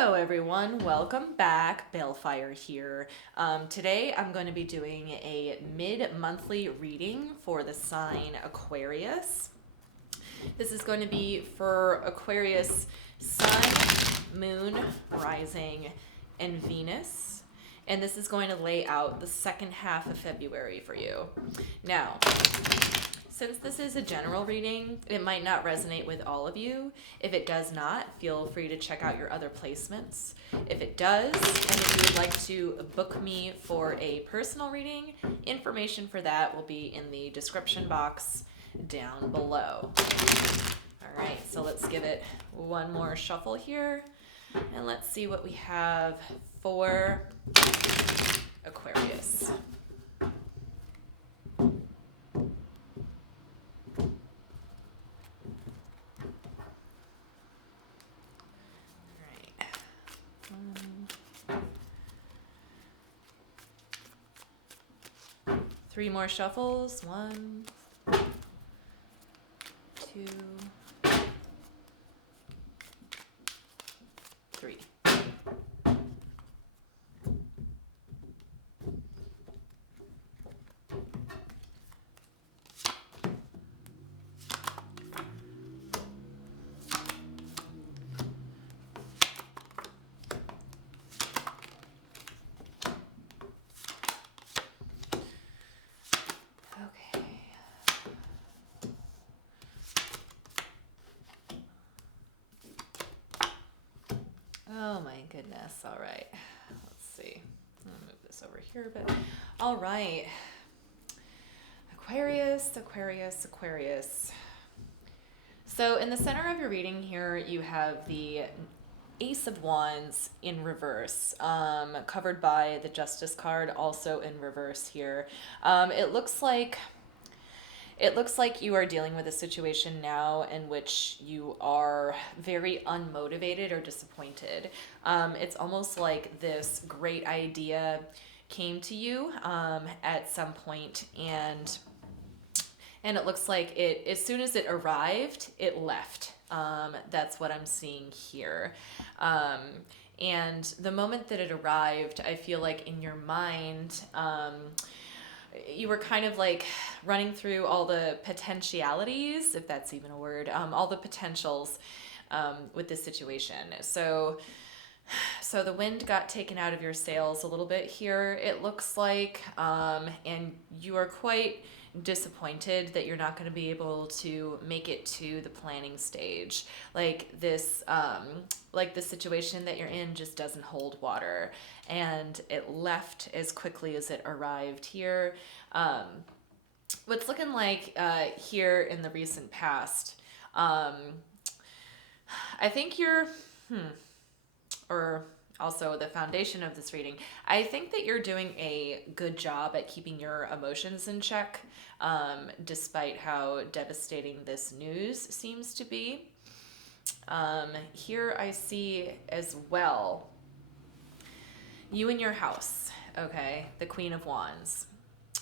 Hello everyone, welcome back. Balefire here. Today I'm going to be doing a mid-monthly reading for the sign Aquarius. This is going to be for Aquarius Sun, Moon, Rising, and Venus. And this is going to lay out the second half of February for you. Now, since this is a general reading, it might not resonate with all of you. If it does not, feel free to check out your other placements. If it does, and if you would like to book me for a personal reading, information for that will be in the description box down below. All right, so let's give it one more shuffle here, and let's see what we have for Aquarius. Three more shuffles. 1, 2, 3. Oh my goodness. All right. Let's see. I'm going to move this over here a bit. All right. Aquarius, Aquarius, Aquarius. So in the center of your reading here, you have the Ace of Wands in reverse, covered by the Justice card, also in reverse here. It looks like you are dealing with a situation now in which you are very unmotivated or disappointed. It's almost like this great idea came to you at some point, and it looks like it, as soon as it arrived, it left. That's what I'm seeing here. And the moment that it arrived, I feel like in your mind, you were kind of like running through all the potentialities, if that's even a word, all the potentials with this situation. So the wind got taken out of your sails a little bit here, it looks like, and you are quite disappointed that you're not going to be able to make it to the planning stage. Like this, like the situation that you're in just doesn't hold water, and it left as quickly as it arrived here. What's looking like here in the recent past, I think you're, or also the foundation of this reading, I think that you're doing a good job at keeping your emotions in check, despite how devastating this news seems to be. Here I see as well, you in your house, okay, the Queen of Wands.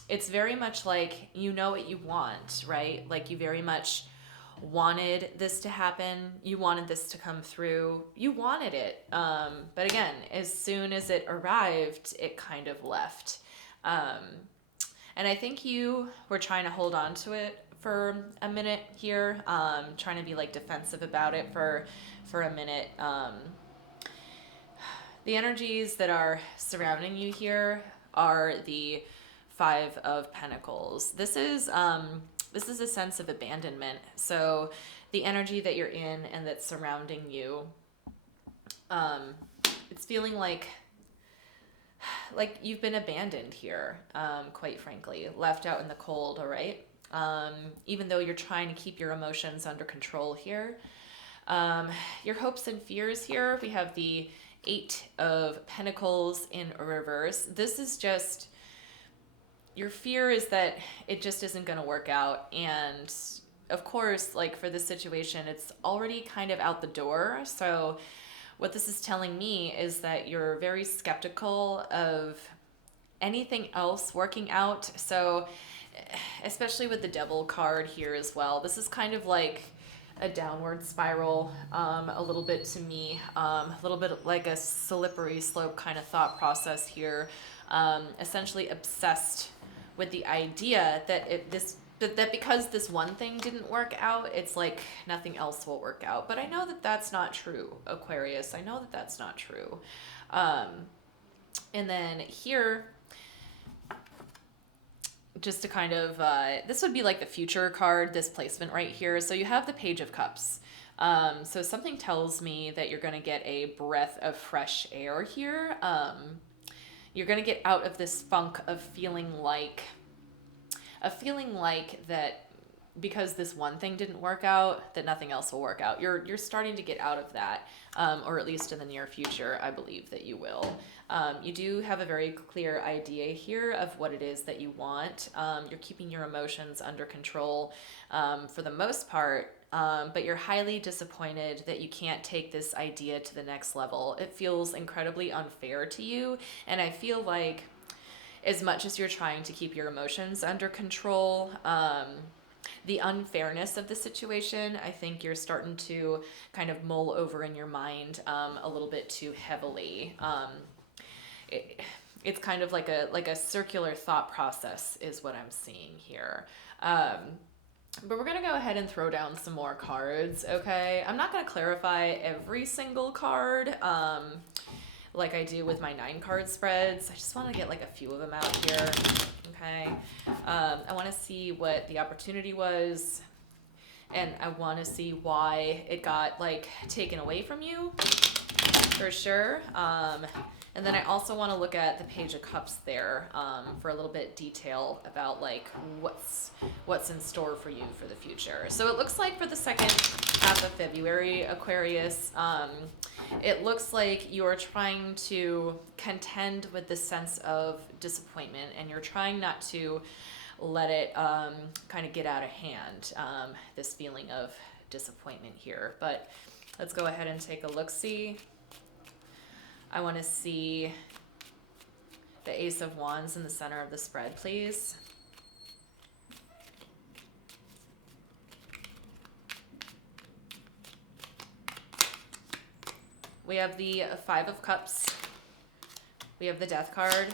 It's very much like you know what you want, right? Like you very much wanted this to happen. You wanted this to come through. You wanted it. But again, as soon as it arrived, it kind of left. And I think you were trying to hold on to it for a minute here, trying to be like defensive about it for a minute. The energies that are surrounding you here are the Five of Pentacles. This is a sense of abandonment. So the energy that you're in and that's surrounding you, it's feeling like you've been abandoned here, quite frankly, left out in the cold, all right? Even though you're trying to keep your emotions under control here. Your hopes and fears here, we have the Eight of Pentacles in reverse. This is just, your fear is that it just isn't going to work out. And of course, like for this situation, it's already kind of out the door. So what this is telling me is that you're very skeptical of anything else working out. So especially with the Devil card here as well, this is kind of like a downward spiral, a little bit to me, a little bit like a slippery slope kind of thought process here, essentially obsessed with the idea that that because this one thing didn't work out, it's like nothing else will work out. But I know that that's not true, Aquarius. I know that that's not true. And then here, just to kind of, this would be like the future card, this placement right here. So you have the Page of Cups. So something tells me that you're going to get a breath of fresh air here. You're going to get out of this funk of feeling like that because this one thing didn't work out, that nothing else will work out. You're starting to get out of that, or at least in the near future, I believe that you will. You do have a very clear idea here of what it is that you want. You're keeping your emotions under control for the most part, but you're highly disappointed that you can't take this idea to the next level. It feels incredibly unfair to you, and I feel like as much as you're trying to keep your emotions under control, the unfairness of the situation, I think you're starting to kind of mull over in your mind a little bit too heavily. It's kind of like a circular thought process is what I'm seeing here. But we're going to go ahead and throw down some more cards, okay? I'm not going to clarify every single card like I do with my 9-card spreads. I just want to get like a few of them out here, okay? I want to see what the opportunity was, and I want to see why it got like taken away from you, for sure. And then I also want to look at the Page of Cups there for a little bit detail about like what's in store for you for the future. So it looks like for the second half of February, Aquarius, it looks like you're trying to contend with this sense of disappointment, and you're trying not to let it kind of get out of hand, this feeling of disappointment here. But let's go ahead and take a look-see. I want to see the Ace of Wands in the center of the spread, please. We have the Five of Cups. We have the Death card.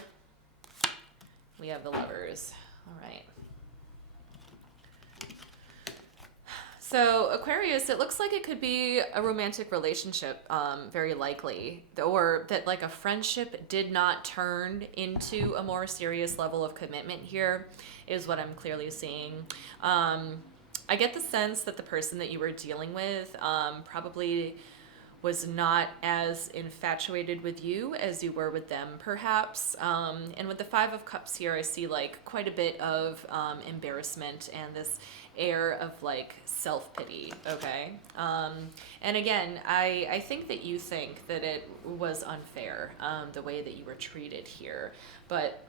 We have the Lovers. All right. So Aquarius, it looks like it could be a romantic relationship, very likely, or that like a friendship did not turn into a more serious level of commitment here is what I'm clearly seeing. I get the sense that the person that you were dealing with probably was not as infatuated with you as you were with them, perhaps. And with the Five of Cups here, I see like quite a bit of embarrassment and this air of like self-pity, okay? And again, I think that you think that it was unfair, the way that you were treated here. But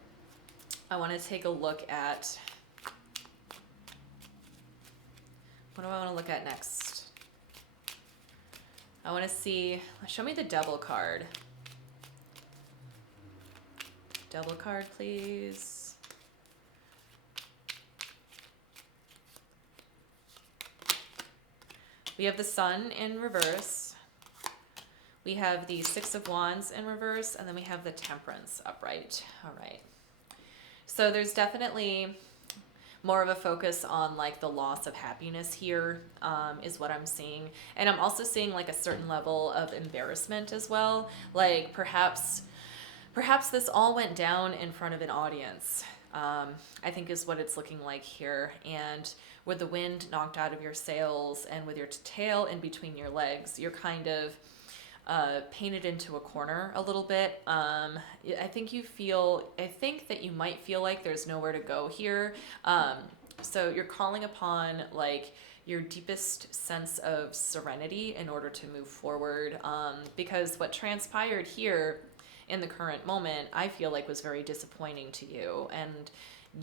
I want to take a look at, what do I want to look at next? I want to see, show me the Devil card. Devil card, please. We have the Sun in reverse. We have the Six of Wands in reverse, and then we have the Temperance upright. All right. So there's definitely more of a focus on like the loss of happiness here, is what I'm seeing. And I'm also seeing like a certain level of embarrassment as well. Like perhaps this all went down in front of an audience, I think is what it's looking like here. And with the wind knocked out of your sails and with your tail in between your legs, you're kind of painted into a corner a little bit. I think that you might feel like there's nowhere to go here. So you're calling upon like your deepest sense of serenity in order to move forward. Because what transpired here in the current moment, I feel like was very disappointing to you, and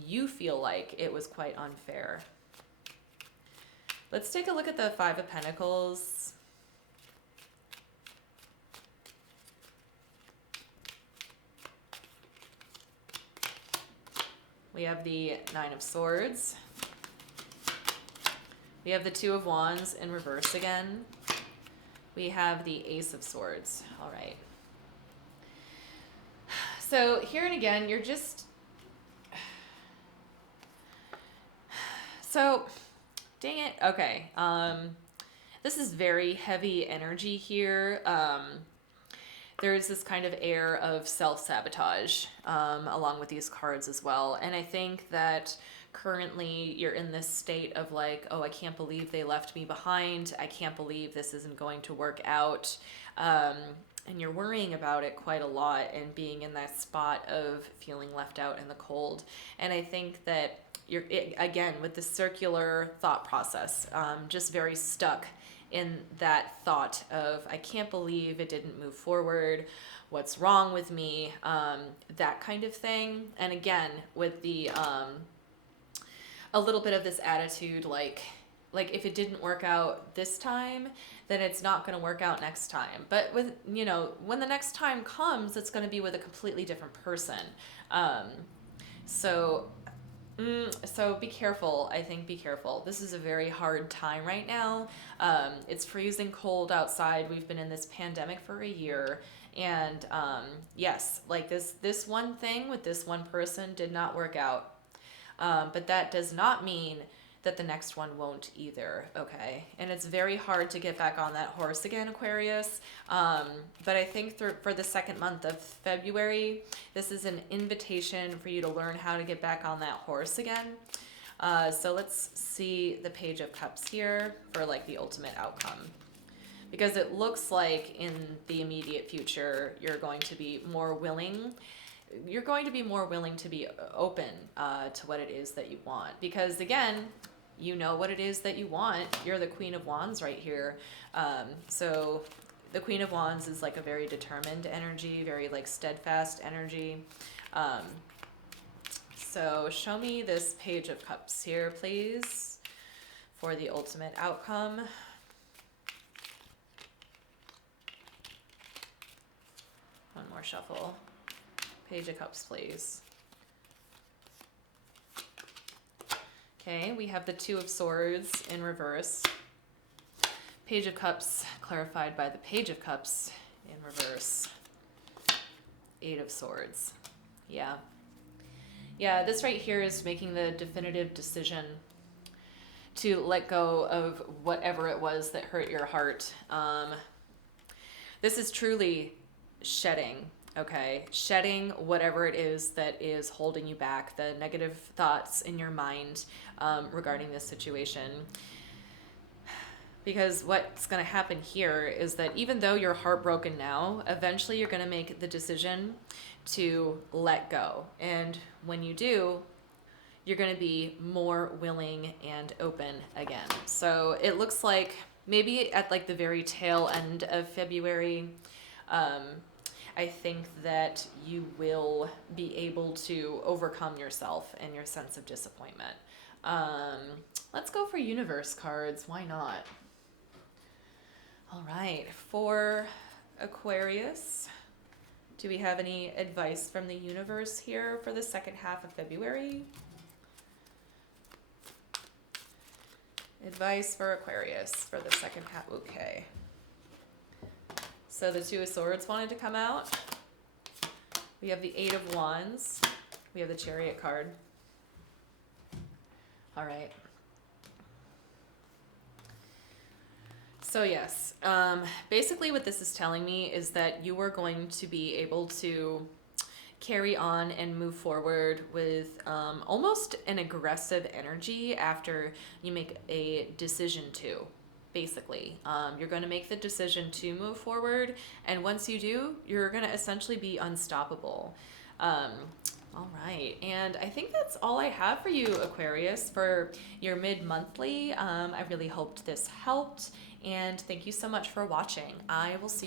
you feel like it was quite unfair. Let's take a look at the Five of Pentacles. We have the Nine of Swords. We have the Two of Wands in reverse again. We have the Ace of Swords. All right. So here and again, you're just... So, dang it. Okay. This is very heavy energy here. There's this kind of air of self-sabotage along with these cards as well. And I think that currently you're in this state of like, oh, I can't believe they left me behind. I can't believe this isn't going to work out. And you're worrying about it quite a lot and being in that spot of feeling left out in the cold. And I think that you're, again, with the circular thought process, just very stuck in that thought of, I can't believe it didn't move forward. What's wrong with me? That kind of thing. And again, with the, a little bit of this attitude, like if it didn't work out this time, then it's not going to work out next time. But with, you know, when the next time comes, it's going to be with a completely different person. So be careful. I think be careful. This is a very hard time right now. It's freezing cold outside. We've been in this pandemic for a year. And yes, like this one thing with this one person did not work out. But that does not mean that the next one won't either, okay? And it's very hard to get back on that horse again, Aquarius. But I think for the second month of February, this is an invitation for you to learn how to get back on that horse again. So let's see the Page of Cups here for like the ultimate outcome. Because it looks like in the immediate future, you're going to be more willing to be open to what it is that you want. Because again, you know what it is that you want. You're the Queen of Wands right here. So the Queen of Wands is like a very determined energy, very like steadfast energy. So show me this Page of Cups here, please, for the ultimate outcome. One more shuffle. Page of Cups, please. Okay, we have the Two of Swords in reverse. Page of Cups clarified by the Page of Cups in reverse. Eight of Swords. Yeah. Yeah, this right here is making the definitive decision to let go of whatever it was that hurt your heart. This is truly shedding. Okay, shedding whatever it is that is holding you back, the negative thoughts in your mind regarding this situation. Because what's going to happen here is that even though you're heartbroken now, eventually you're going to make the decision to let go. And when you do, you're going to be more willing and open again. So it looks like maybe at like the very tail end of February, I think that you will be able to overcome yourself and your sense of disappointment. Let's go for universe cards. Why not? All right. For Aquarius, do we have any advice from the universe here for the second half of February? Advice for Aquarius for the second half. Okay. So the Two of Swords wanted to come out. We have the Eight of Wands. We have the Chariot card. All right. So yes, basically what this is telling me is that you are going to be able to carry on and move forward with almost an aggressive energy after you make a decision to. Basically, you're going to make the decision to move forward, and once you do, you're going to essentially be unstoppable. All right, and I think that's all I have for you, Aquarius, for your mid-monthly. I really hoped this helped, and thank you so much for watching. I will see you